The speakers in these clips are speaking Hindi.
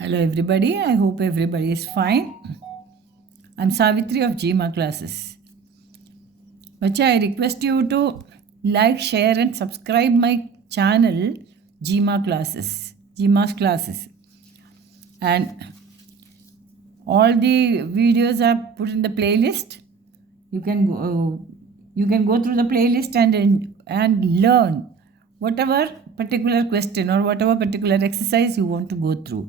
Hello everybody, I hope everybody is fine. I'm Savitri of GMA classes. Bacha, I request you to like, share and subscribe my channel GMA classes, GMA's classes. And all the videos are put in the playlist. You can go through the playlist and learn whatever particular question or whatever particular exercise you want to go through.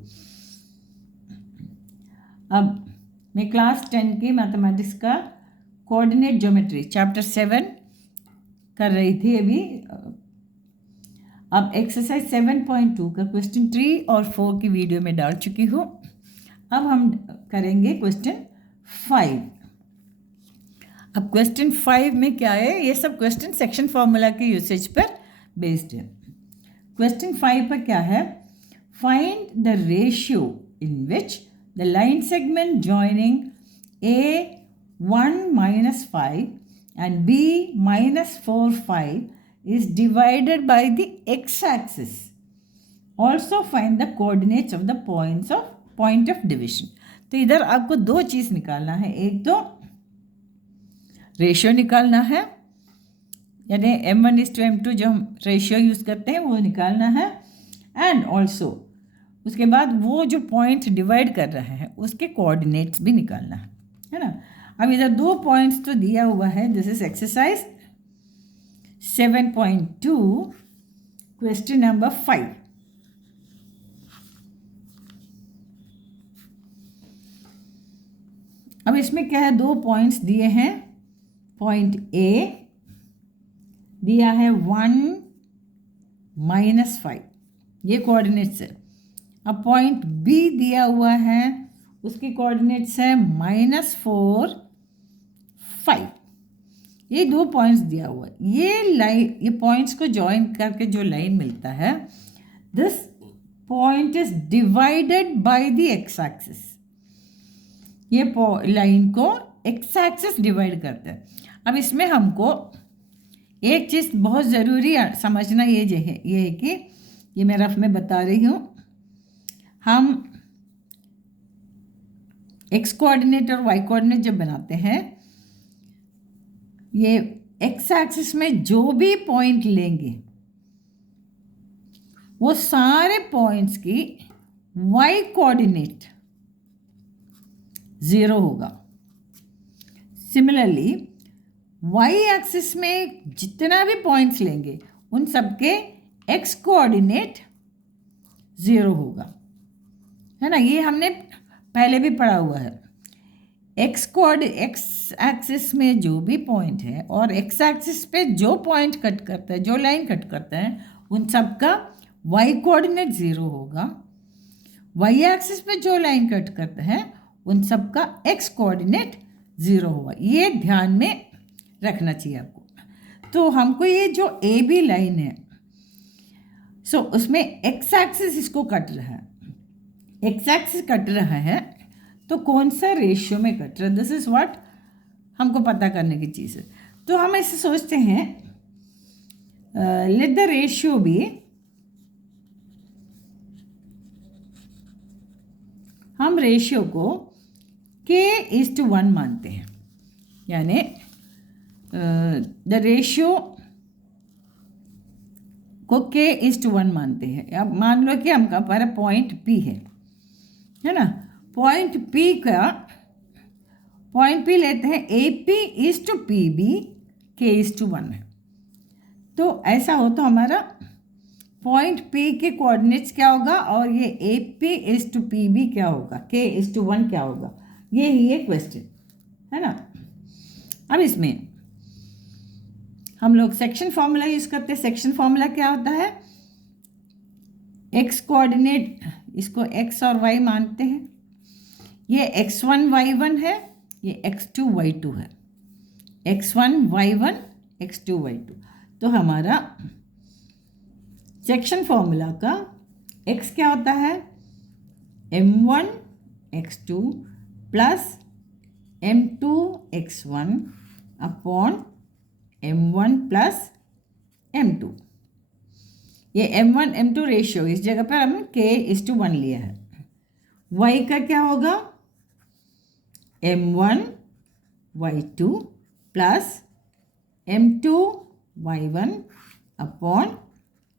अब मैं क्लास 10 की मैथमेटिक्स का कोऑर्डिनेट ज्योमेट्री चैप्टर 7 कर रही थी अभी। अब एक्सरसाइज 7.2 का क्वेश्चन 3 और 4 की वीडियो में डाल चुकी हूँ। अब हम करेंगे क्वेश्चन 5। अब क्वेश्चन 5 में क्या है, ये सब क्वेश्चन सेक्शन फॉर्मूला के यूसेज पर बेस्ड है। क्वेश्चन 5 पर क्या है, find the ratio in which the line segment joining A1 minus 5 and B minus 4 5 is divided by the x-axis. Also find the coordinates of the point of division. तो इधर आपको दो चीज़ निकालना है, एक तो रेशियो निकालना है, यानी M1:M2 जो हम रेशियो यूज़ करते हैं वो निकालना है, एंड ऑल्सो उसके बाद वो जो पॉइंट डिवाइड कर रहे हैं उसके कोऑर्डिनेट्स भी निकालना है ना। अब इधर दो पॉइंट्स तो दिया हुआ है। This is exercise 7.2 question number 5। अब इसमें क्या है, दो पॉइंट्स दिए हैं। पॉइंट ए दिया है 1 - 5, ये कोऑर्डिनेट्स है। अब पॉइंट बी दिया हुआ है, उसके कोऑर्डिनेट्स है -4 5। ये दो पॉइंट्स दिया हुआ है। ये पॉइंट्स को ज्वाइन करके जो लाइन मिलता है, this point is divided by the x axis. ये लाइन को एक्स एक्सिस डिवाइड करता है। अब इसमें हमको एक चीज़ बहुत ज़रूरी समझना ये है कि ये मैं रफ में बता रही हूँ, हम एक्स कोऑर्डिनेट और वाई कोऑर्डिनेट जब बनाते हैं, ये एक्स एक्सिस में जो भी पॉइंट लेंगे वो सारे पॉइंट्स की वाई कोऑर्डिनेट 0 होगा। सिमिलरली वाई एक्सिस में जितना भी पॉइंट्स लेंगे उन सबके एक्स कोऑर्डिनेट 0 होगा, है ना। ये हमने पहले भी पढ़ा हुआ है। एक्स एक्सिस में जो भी पॉइंट है और एक्स एक्सिस पे जो पॉइंट कट करता है, जो लाइन कट करता है, उन सब का वाई कोऑर्डिनेट 0 होगा। वाई एक्सिस पे जो लाइन कट करता है उन सब का एक्स कोऑर्डिनेट 0 होगा। ये ध्यान में रखना चाहिए आपको। तो हमको ये जो ए बी लाइन है, सो उसमें एक्स एक्सिस इसको कट रहा है, एक्स एक्सिस कट रहा है, तो कौन सा रेशियो में कट रहा है, दिस इज व्हाट हमको पता करने की चीज़ है। तो हम ऐसे सोचते हैं, लेट द रेशियो बी, हम रेशियो को k:1 मानते हैं, यानी द रेशियो को k:1 मानते हैं। अब मान लो कि हमका हमारा पॉइंट P है ना। पॉइंट P लेते हैं AP:PB, k:1 है। तो ऐसा हो तो हमारा पॉइंट P के कोऑर्डिनेट्स क्या होगा और ये AP:PB क्या होगा, k:1 क्या होगा, ये ही है क्वेश्चन, है ना। अब इसमें हम लोग सेक्शन फॉर्मूला यूज़ करते हैं। सेक्शन फॉर्मूला क्या होता है, एक्स कोऑर्डिनेट, इसको एक्स और वाई मानते हैं। ये x1 y1 है, ये x2 y2 है। x1 y1 x2 y2। तो हमारा सेक्शन फॉर्मूला का x क्या होता है, m1 x2 plus m2 x1 upon m1 plus m2। ये m1 m2 रेशियो, इस जगह पर हम k:1 लिया है। y का क्या होगा, m1 y2 plus m2 y1 upon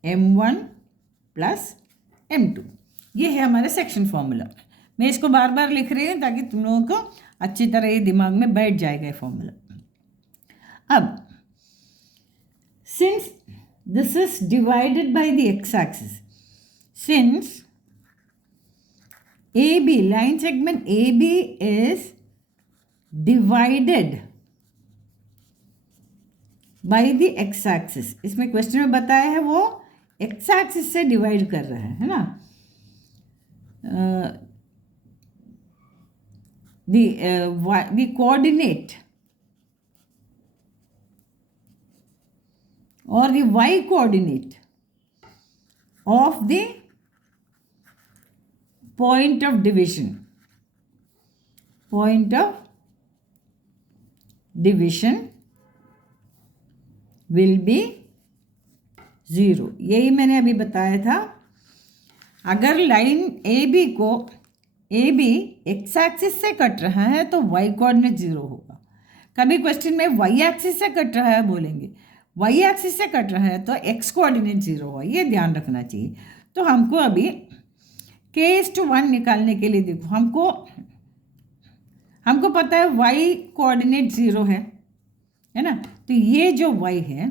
m1 plus m2। ये है हमारा सेक्शन फॉर्मूला। मैं इसको बार बार लिख रही हूँ ताकि तुम लोगों को अच्छी तरह ये दिमाग में बैठ जाएगा ये फॉर्मूला। अब since this is divided by the x-axis, since AB, line segment AB is divided by the x-axis, इसमें क्वेश्चन में बताया है वो x-axis से डिवाइड कर रहा है ना। the coordinate or the y coordinate of the point of division will be 0। यही मैंने अभी बताया था। अगर line A B x axis से कट रहा है तो वाई कोऑर्डिनेट 0 होगा। कभी क्वेश्चन में वाई एक्सिस से कट रहा है बोलेंगे, वाई एक्सिस से कट रहा है तो एक्स कोऑर्डिनेट 0 होगा, ये ध्यान रखना चाहिए। तो हमको अभी k:1 निकालने के लिए देखो, हमको पता है y कोऑर्डिनेट 0 है ना। तो ये जो y है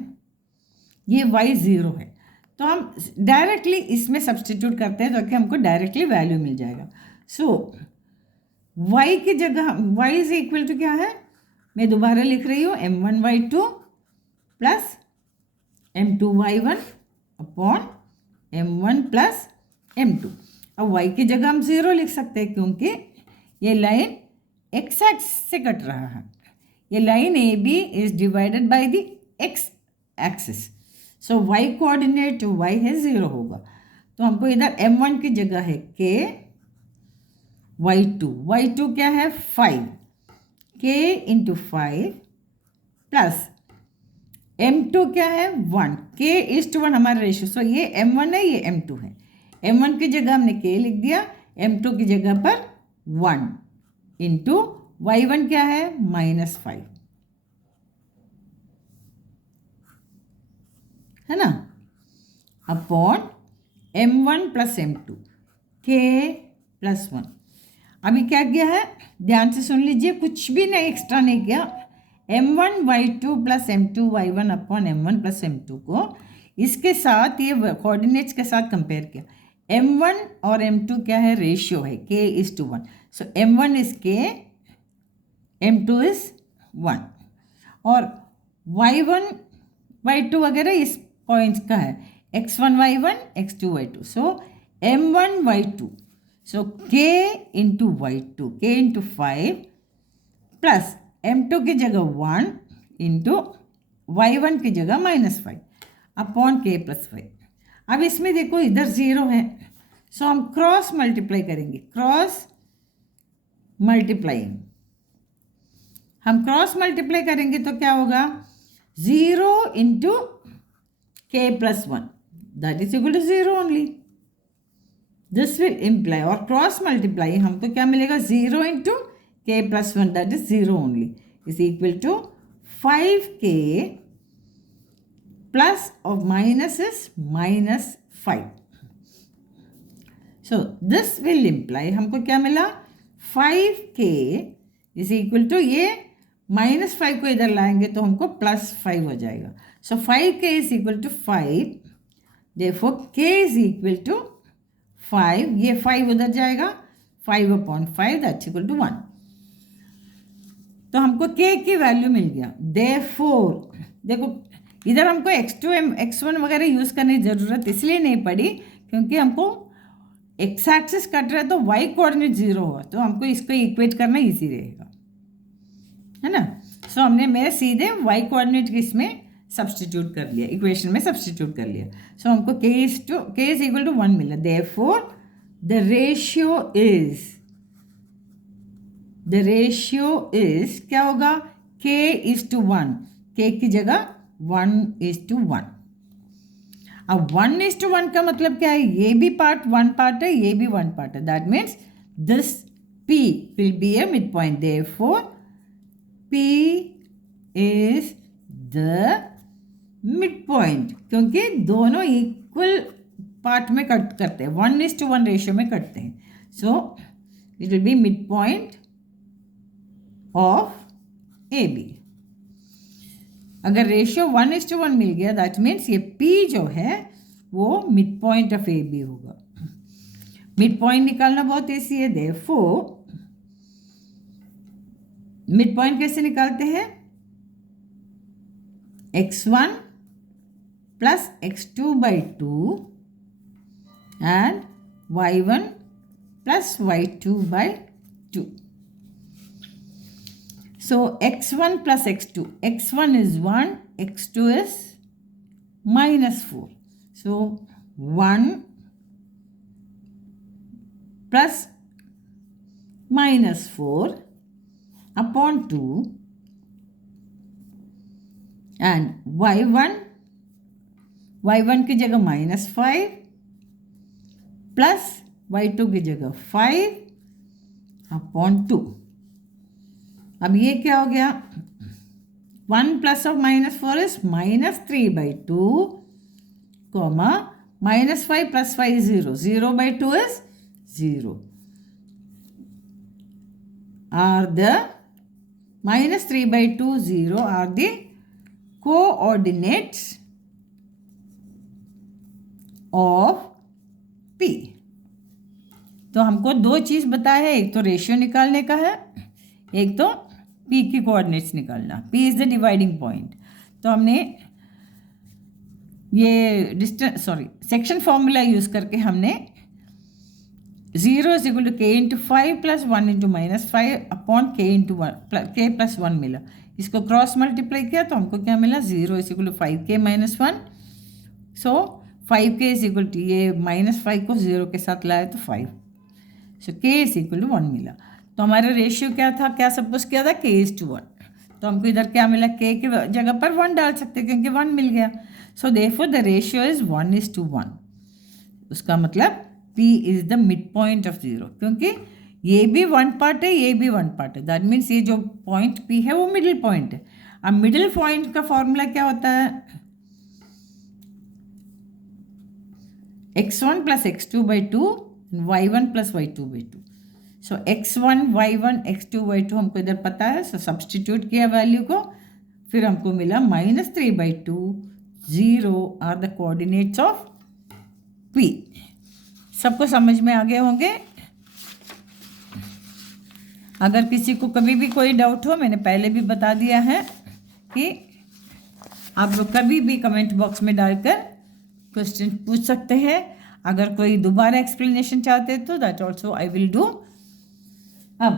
ये y 0 है, तो हम डायरेक्टली इसमें सब्सटीट्यूट करते हैं ताकि हमको डायरेक्टली वैल्यू मिल जाएगा। सो y की जगह y इज इक्वल टू क्या है, मैं दोबारा लिख रही हूँ m1 y2 plus m2 y1 upon m1 plus m2। अब y की जगह हम 0 लिख सकते हैं क्योंकि ये लाइन x एक्सिस से कट रहा है। ये line A B is divided by the x axis, so y coordinate y है 0 होगा। तो हमको इधर m1 की जगह है k y2 क्या है 5 k इंटू 5 प्लस m2 क्या है 1 k:1 हमारा रेशियो। सो ये m1 है ये m2 है। m1 की जगह हमने k लिख दिया, m2 की जगह पर 1 इंटू y1 क्या है -5 है ना, upon m1 plus m2 k plus 1। अभी क्या किया है ध्यान से सुन लीजिए, कुछ भी नहीं एक्स्ट्रा नहीं किया। m1 y2 plus m2 y1 upon m1 plus m2 को इसके साथ ये कोऑर्डिनेट्स के साथ कंपेयर किया। m1 और m2 क्या है रेशियो है k:1, so m1 is k m2 is 1 और y1 y2 वगैरह इस पॉइंट्स का है x1 y1 x2 y2, सो m1 y2 सो k into y2 k into 5 plus m2 की जगह 1 इंटू y1 की जगह -5 अपॉन k प्लस 5। अब इसमें देखो इधर 0 है, सो हम क्रॉस मल्टीप्लाई करेंगे, क्रॉस मल्टीप्लाइंग हम क्रॉस मल्टीप्लाई करेंगे तो क्या होगा 0 into k plus 1 that is equal to 0 only. This will imply और क्रॉस मल्टीप्लाई हमको क्या मिलेगा 0 into k plus 1 that is 0 only is equal to 5k plus और minus is -5। So this will imply हमको क्या मिला 5k इज इक्वल टू ये -5 को इधर लाएंगे तो हमको +5 हो जाएगा। So 5k is equal to 5, therefore k is equal to 5, ये 5 उधर जाएगा 5/5 दैट्स इक्वल टू 1। तो हमको k की वैल्यू मिल गया। देयरफॉर देखो इधर हमको x2 x1 वगैरह यूज़ करने की ज़रूरत इसलिए नहीं पड़ी क्योंकि हमको x एक्सिस कट रहा है तो y कोऑर्डिनेट 0 होगा, तो हमको इसको इक्वेट करना इजी रहेगा है ना। सो हमने मेरे सीधे y कोऑर्डिनेट इसमें सब्सटीट्यूट कर लिया, इक्वेशन में सब्सटीट्यूट कर लिया। सो हमको k इज इक्वल टू 1 मिला। देयरफॉर द रेशियो इज क्या होगा k:1, k की जगह 1:1। अब 1:1 का मतलब क्या है, ये भी पार्ट 1 पार्ट है ये भी 1 पार्ट है, that means this P will be a midpoint. Therefore, P is the midpoint. क्योंकि दोनों इक्वल पार्ट में कट करते हैं, 1:1 रेशियो में कटते हैं. So it will be midpoint of AB. अगर रेशियो 1:1 मिल गया, दैट मीन्स ये P जो है वो midpoint of A B होगा. मिड पॉइंट निकालना बहुत ईजी है. देयरफॉर मिड पॉइंट कैसे निकालते हैं? x1 plus x2/2 and y1 plus y2/2. So x1 plus x2, x1 is 1, x2 is -4. So 1 plus -4 upon 2 and y1 की जगह -5 प्लस y2 की जगह 5 upon 2. अब ये क्या हो गया? 1 plus of -4 is -3/2, comma -5 plus 5 is 0. 0/2 is 0. Are the -3/2, 0 are the coordinates of P. तो हमको दो चीज़ बताया है, एक तो रेशियो निकालने का है, एक तो P की कोऑर्डिनेट्स निकालना. P is the dividing point. तो हमने ये सेक्शन फॉर्मूला यूज करके हमने 0 = k × 5 + 1 × -5 अपॉन k + 1 मिला. इसको क्रॉस मल्टीप्लाई किया तो हमको क्या मिला? 0 = 5k - 1. सो 5k = ये -5 को 0 के साथ लाया तो 5. सो k = 1 मिला. तो हमारा रेशियो क्या था? क्या सपोज किया था? k is to 1. तो हमको इधर क्या मिला? k की जगह पर 1 डाल सकते क्योंकि 1 मिल गया. So therefore the ratio is 1:1. उसका मतलब P is the mid point of 0, क्योंकि ये भी 1 पार्ट है, ये भी 1 पार्ट है. दैट मीन्स ये जो पॉइंट P है वो मिडिल पॉइंट है. अब मिडिल पॉइंट का फॉर्मूला क्या होता है? x1 + x2/2 y1 + y2/2. सो x1 y1 x2 y2 हमको इधर पता है. सो सब्सटीट्यूट किया वैल्यू को, फिर हमको मिला -3/2. 0 are the coordinates of P. सबको समझ में आ गए होंगे. अगर किसी को कभी भी कोई डाउट हो, मैंने पहले भी बता दिया है कि आप लोग कभी भी कमेंट बॉक्स में डालकर क्वेश्चन पूछ सकते हैं. अगर कोई दोबारा एक्सप्लेनेशन चाहते हैं तो that also I will do. अब